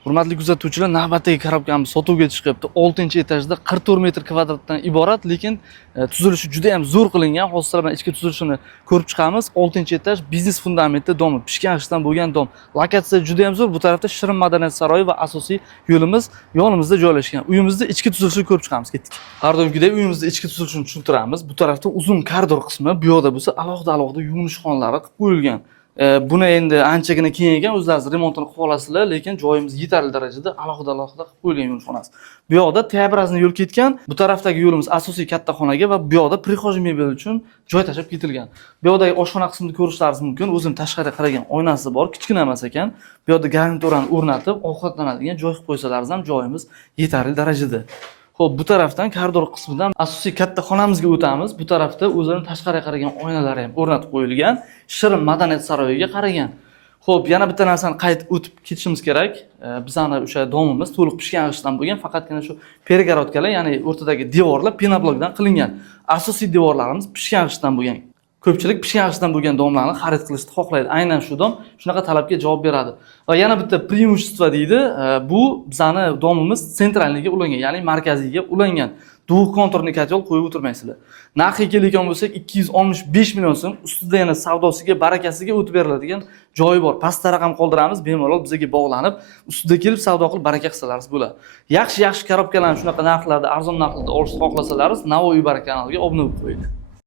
Hurmatli kuzatuvchilar, navbatdagi korobkamiz sotuvga chiqibdi. 6-etajda 44 metr kvadratdan iborat, lekin tuzilishi juda ham zo'r qilingan. Hozir sizlar bilan ichki tuzilishini ko'rib chiqamiz. 6-etaj biznes fundamentda domi, pishgan ishdan bo'lgan dom. Lokatsiya juda ham zo'r. Bu tarafda Shirin madaniyat saroyi va asosiy yo'limiz yonimizda joylashgan. Uyimizda ichki tuzilishini ko'rib chiqamiz. Ketdik. Har doimgidek uyimizda ichki tuzilishini tushuntiramiz. Bu tarafda uzun koridor qismi, bu yoqda bo'lsa alohida yuvinish xonalari qilib qo'yilgan. Buni endi anchagina kengaygan, o'zlaringiz remontini qilib olasizlar, lekin joyimiz yetarli darajada alohida qilib qo'yilgan yuvinish xonasi. Bu yoqda T-obrazli yo'l ketgan. Bu tarafdagi yo'limiz asosiy katta xonaga va bu yoqda prixoj mebel uchun joy tashab ketilgan. Bu yoqdagi oshxona qismini ko'rishlaringiz mumkin. O'zim tashqariga qaragan oynasi bor, kichkina emas ekan. Bu yoqda garniturani o'rnatib, ovqatlanadigan joy qilib qo'ysalaringiz ham joyimiz yetarli darajada. Xo'p, bu tarafdan koridor qismidan asosiy katta xonamizga o'tamiz. Bu tarafda o'zining tashqariga qaragan oynalari ham o'rnatib qo'yilgan. Shirin madaniyat saroyiga qaragan. Xo'p, yana bitta narsani qaytib o'tib ketishimiz kerak. Bizning o'sha domimiz to'liq pishgan g'ishtdan bo'lgan, faqatgina shu pergorodkalar, ya'ni o'rtadagi devorlar penoblokdan qilingan. Asosiy devorlarimiz pishgan g'ishtdan bo'lgan. Ko'pchilik pishgan g'ishtdan bo'lgan domlarni xarid qilishni xohlaydi. Aynan shu dom shunaqa talabga javob beradi. Va yana bitta преимущество deydi, bu bizning domimiz sentralniga ulangan, ya'ni markaziyga ulangan. Двухконтурный kotел qo'yib o'tirmaysizlar. Narxiga keladigan bo'lsak 265 million so'm, ustida yana savdosiga, barakasiga o'tib beriladigan joyi bor. Pastda raqam qoldiramiz, bemalol bizga bog'lanib, ustida kelib savdo qilib baraka qilsalaringiz bo'ladi. Yaxshi korobkalarni shunaqa narxlarda, arzon narxlarda olishni xohlasalaringiz, Navoiy Barak kanaliga obuna bo'lib qo'ying.